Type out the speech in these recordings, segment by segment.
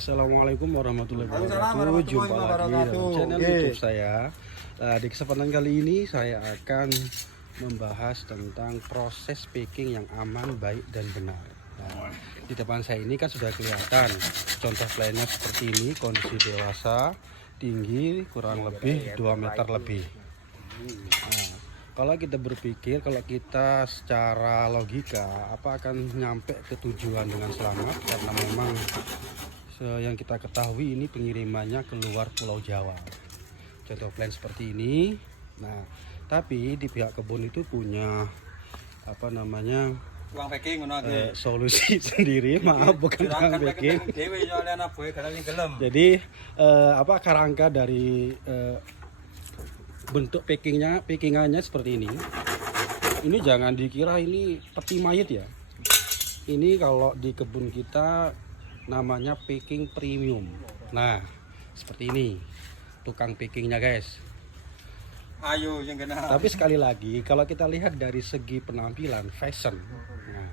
Assalamualaikum warahmatullahi wabarakatuh. Jumpa lagi dalam channel YouTube saya. Di kesempatan kali ini saya akan membahas tentang proses packing yang aman, baik dan benar. Nah, di depan saya ini kan sudah kelihatan contoh plannya seperti ini, kondisi dewasa, tinggi kurang lebih 2 meter lebih. Nah, kalau kita berpikir, kalau kita secara logika apa akan nyampe ke tujuan dengan selamat, karena memang yang kita ketahui ini pengirimannya keluar Pulau Jawa, contoh plan seperti ini. Nah, tapi di pihak kebun itu punya apa namanya solusi sendiri, maaf bukan tukang packing. Jadi apa kerangka dari bentuk packingannya seperti ini. Ini jangan dikira ini peti mayat ya. Ini kalau di kebun kita namanya packing premium. Nah, seperti ini tukang packingnya guys. Ayo yang kena. Tapi sekali lagi kalau kita lihat dari segi penampilan fashion, nah,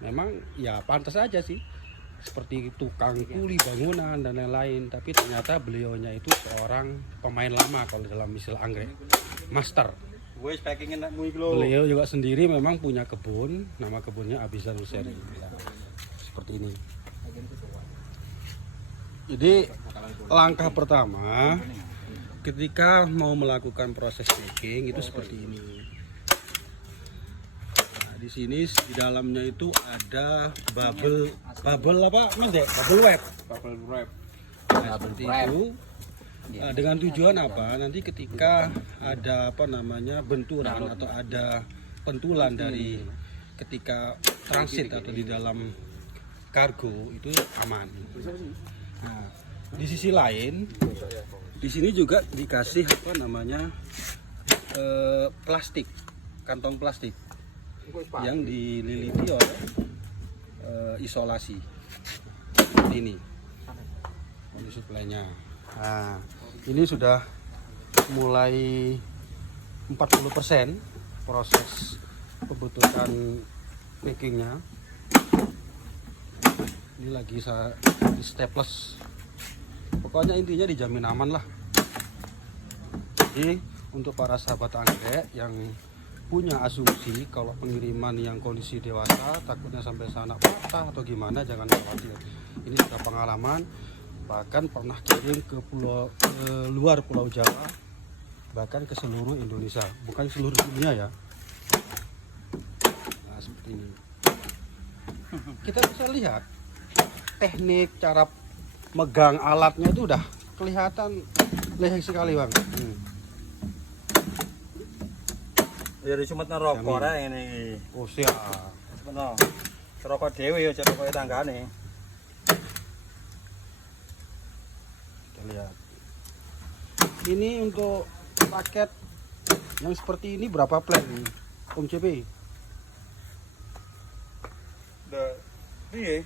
memang ya pantas aja sih seperti tukang kuli bangunan dan lain-lain. Tapi ternyata beliaunya itu seorang pemain lama kalau dalam istilah anggrek, master. Beliau juga sendiri memang punya kebun, nama kebunnya Abizar Nuseri. Seperti ini. Jadi langkah pertama ketika mau melakukan proses packing itu seperti ini. Nah, di sini di dalamnya itu ada bubble apa mendek, bubble wrap. Nah, seperti itu. Nah, dengan tujuan apa? Nanti ketika ada apa namanya benturan atau ada pentulan dari ketika transit atau di dalam kargo itu aman. Nah, di sisi lain, di sini juga dikasih apa namanya plastik, kantong plastik yang dililiti oleh isolasi. Ini suplainya. Nah, ini sudah mulai 40% proses pembentukan packingnya. Ini lagi saya di staples. Pokoknya intinya dijamin aman lah. Jadi untuk para sahabat anggrek yang punya asumsi kalau pengiriman yang kondisi dewasa takutnya sampai sana patah atau gimana, jangan khawatir. Ini sudah pengalaman, bahkan pernah kirim ke luar Pulau Jawa, bahkan ke seluruh Indonesia, bukan seluruh dunia ya. Nah, seperti ini. Kita bisa lihat teknik cara megang alatnya itu udah kelihatan leheng sekali bang. Ya cuma rokok ini. Oh siap. Benar. Rokok dewe ya rokok tanggane. Kita lihat. Ini untuk paket yang seperti ini berapa plan nih, Om CP? Iya.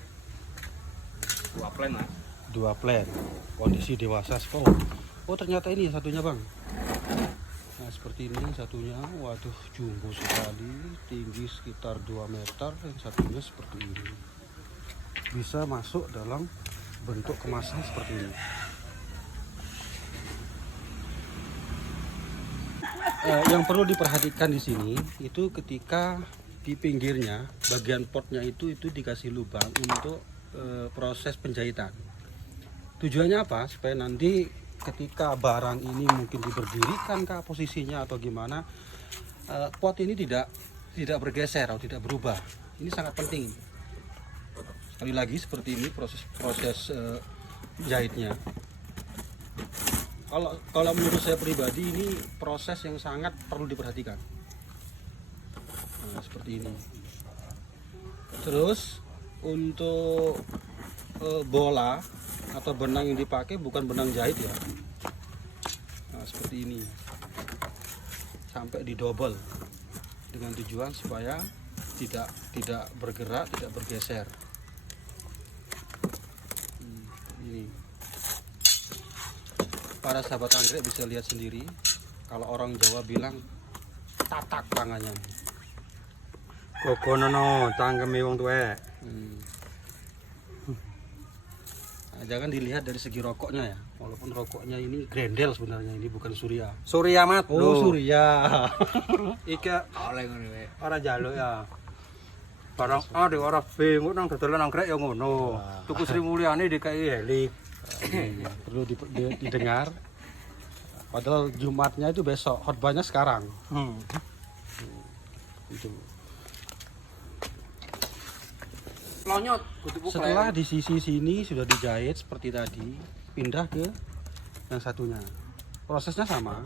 2 plan mas. 2 plan. Kondisi dewasa sekolah. Oh ternyata ini satunya bang. Nah seperti ini satunya. Waduh jumbo sekali. Tinggi sekitar 2 meter. Yang satunya seperti ini. Bisa masuk dalam bentuk kemasan seperti ini. Yang perlu diperhatikan di sini itu ketika di pinggirnya bagian potnya itu dikasih lubang untuk proses penjahitan. Tujuannya apa? Supaya nanti ketika barang ini mungkin diberdirikan ke posisinya atau gimana, pot ini tidak bergeser atau tidak berubah. Ini sangat penting. Sekali lagi seperti ini proses jahitnya. Kalau menurut saya pribadi ini proses yang sangat perlu diperhatikan. Nah, seperti ini. Terus untuk bola atau benang yang dipakai bukan benang jahit ya. Nah, seperti ini. Sampai didobel dengan tujuan supaya tidak bergerak, tidak bergeser. Ini. Para sahabat anggrek bisa lihat sendiri. Kalau orang Jawa bilang tatak tangannya. Gogono no, cangkeme wong tuwek. jangan dilihat dari segi rokoknya ya. Walaupun rokoknya ini Grendel sebenarnya, ini bukan Surya. Surya Mat. Oh, Surya. Iki oleh ngono wae. ora njaluk ya. Barang A di ora B ngono nang dodolan anggrek ya ngono. Tuku Sri Mulyani dikai helik. Perlu didengar. Padahal Jumatnya itu besok, khotbahnya sekarang. Itu. Lonyot kudu Setelah di sisi sini sudah dijahit seperti tadi, pindah ke yang satunya. Prosesnya sama.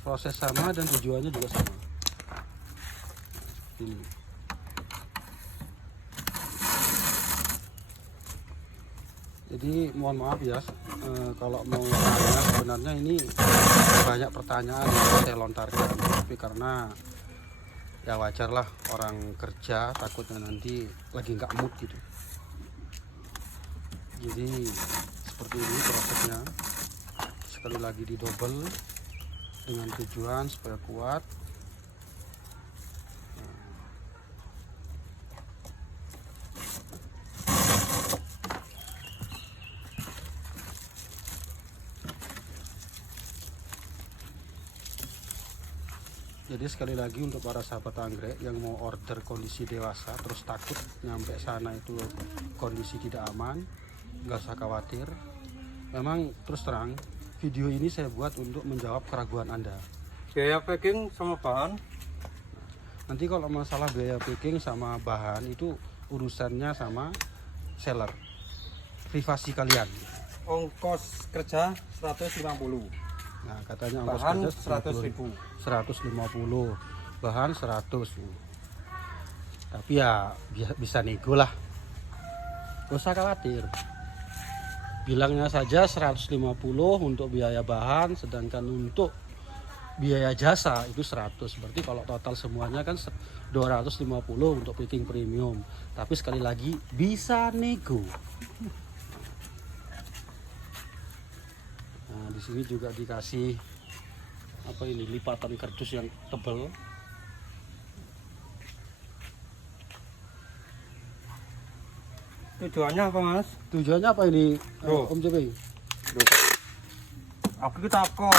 Proses sama dan tujuannya juga sama. Ini. Jadi mohon maaf ya, kalau mau tanya sebenarnya ini banyak pertanyaan yang saya lontarkan, tapi karena ya wajar lah orang kerja takutnya nanti lagi nggak mood gitu. Jadi seperti ini prosesnya, sekali lagi didobel dengan tujuan supaya kuat. Jadi sekali lagi untuk para sahabat anggrek yang mau order kondisi dewasa terus takut nyampe sana itu kondisi tidak aman, nggak usah khawatir. Memang terus terang video ini saya buat untuk menjawab keraguan Anda. biaya packing sama bahan. Nanti kalau masalah biaya packing sama bahan itu urusannya sama seller, privasi kalian. Ongkos kerja 150. Nah katanya ongkos Bahan kerja 100.000. 150, bahan 100. Tapi ya bisa nego lah, gak usah khawatir. Bilangnya saja 150 untuk biaya bahan, sedangkan untuk biaya jasa itu 100. Berarti kalau total semuanya kan 250 untuk packing premium. Tapi sekali lagi bisa nego. Nah, di sini juga dikasih apa ini, lipatan kardus yang tebal. Tujuannya apa, Mas? Tujuannya apa ini, Loh. Om JP? Aku kita kok.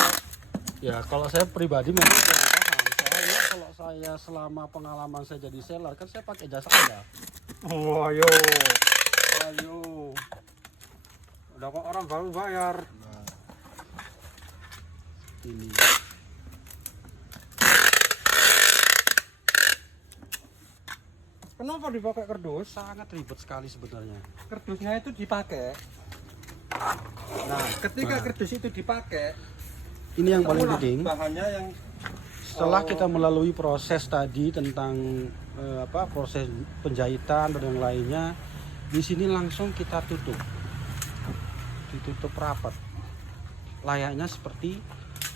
Ya kalau saya pribadi memang kurang paham. Soalnya kalau saya selama pengalaman saya jadi seller kan saya pakai jasa Anda. Oh, ayo. Ayo. Udah kok orang baru bayar. Ini Kenapa dipakai kardus? sangat ribet sekali sebenarnya. Kardusnya itu dipakai. Nah, ketika kardus itu dipakai, Ini yang paling ketemulah penting. bahannya yang Setelah kita melalui proses tadi tentang proses penjahitan dan yang lainnya, di sini langsung kita tutup, ditutup rapat, layaknya seperti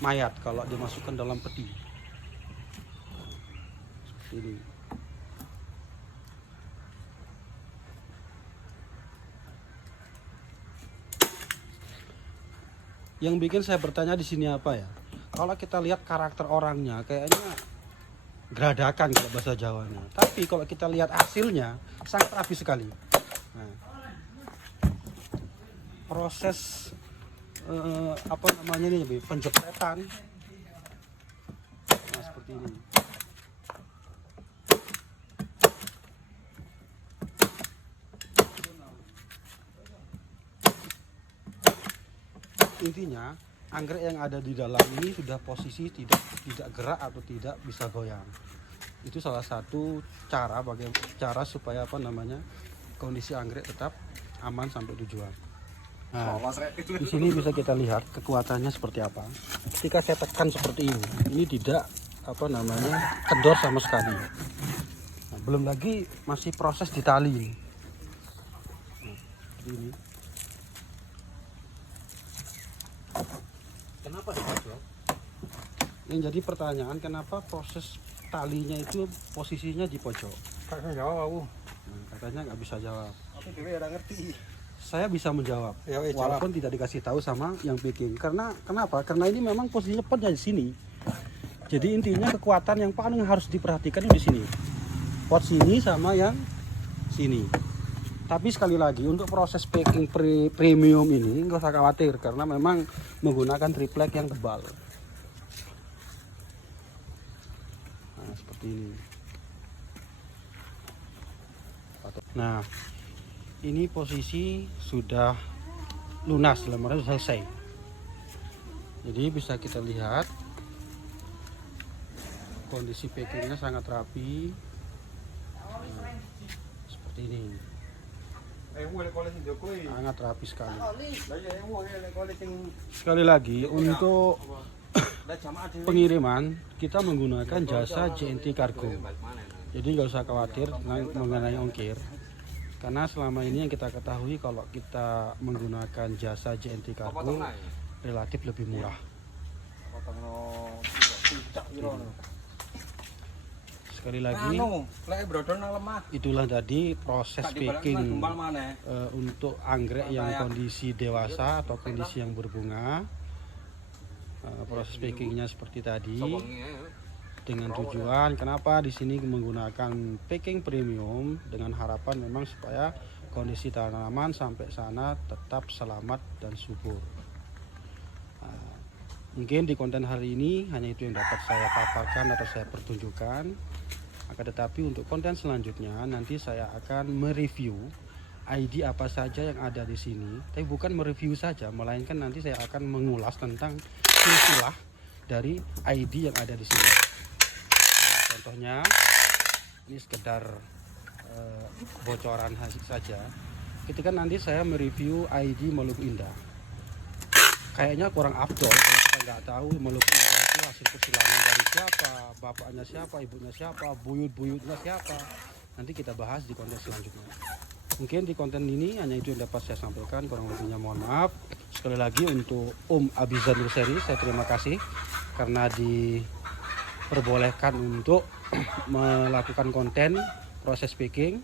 mayat kalau dimasukkan dalam peti. Seperti ini. Yang bikin saya bertanya di sini apa ya? Kalau kita lihat karakter orangnya kayaknya geradakan kalau bahasa Jawanya. Tapi kalau kita lihat hasilnya sangat rapi sekali. Nah, proses apa namanya ini, penjepretan. Nah, seperti ini. Intinya anggrek yang ada di dalam ini sudah posisi tidak gerak atau tidak bisa goyang. Itu salah satu cara supaya kondisi anggrek tetap aman sampai tujuan. Nah, di sini bisa kita lihat kekuatannya seperti apa. Ketika saya tekan seperti ini tidak kendor sama sekali. Nah, belum lagi masih proses di tali. Nah, seperti ini. Kenapa dipojok? Yang jadi pertanyaan, kenapa proses talinya itu posisinya di pojok? Kakak jawab aku. Nah, katanya nggak bisa jawab. Aku dulu ya ngerti. Saya bisa menjawab, Ya, walaupun tidak dikasih tahu sama yang packing. Kenapa? Karena ini memang posisinya potnya di sini. Jadi intinya kekuatan yang paling harus diperhatikan di sini. Pot sini sama yang sini. Tapi sekali lagi untuk proses packing premium ini nggak usah khawatir karena memang menggunakan triplek yang tebal. Nah, seperti ini. Nah, ini posisi sudah lunas, lembarnya sudah selesai. Jadi bisa kita lihat kondisi packingnya sangat rapi. Nah, seperti ini. Sangat rapi sekali. Sekali lagi untuk pengiriman kita menggunakan jasa JNT Cargo. Jadi nggak usah khawatir mengenai ongkir. Karena selama ini yang kita ketahui kalau kita menggunakan jasa JNT Cargo relatif lebih murah. Sekali lagi, itulah tadi proses packing untuk anggrek yang kondisi dewasa atau kondisi yang berbunga. Proses packingnya seperti tadi, dengan tujuan kenapa di sini menggunakan packing premium dengan harapan memang supaya kondisi tanaman sampai sana tetap selamat dan subur. Mungkin di konten hari ini hanya itu yang dapat saya paparkan atau saya pertunjukkan. Akan tetapi untuk konten selanjutnya nanti saya akan mereview ID apa saja yang ada di sini. Tapi bukan mereview saja, melainkan nanti saya akan mengulas tentang silsilah dari ID yang ada di sini. Nah, contohnya ini sekedar bocoran hasil saja. Ketika nanti saya mereview ID Maluku Indah, kayaknya kurang afdol kalau kita nggak tahu Maluku Indah itu hasil persilangan dari siapa, bapaknya siapa, ibunya siapa, buyut-buyutnya siapa. Nanti kita bahas di konten selanjutnya. Mungkin di konten ini hanya itu yang dapat saya sampaikan, kurang lebihnya mohon maaf. Sekali lagi untuk Abizar Nurseri, saya terima kasih karena diperbolehkan untuk melakukan konten proses packing.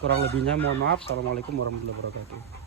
Kurang lebihnya mohon maaf. Assalamualaikum warahmatullahi wabarakatuh.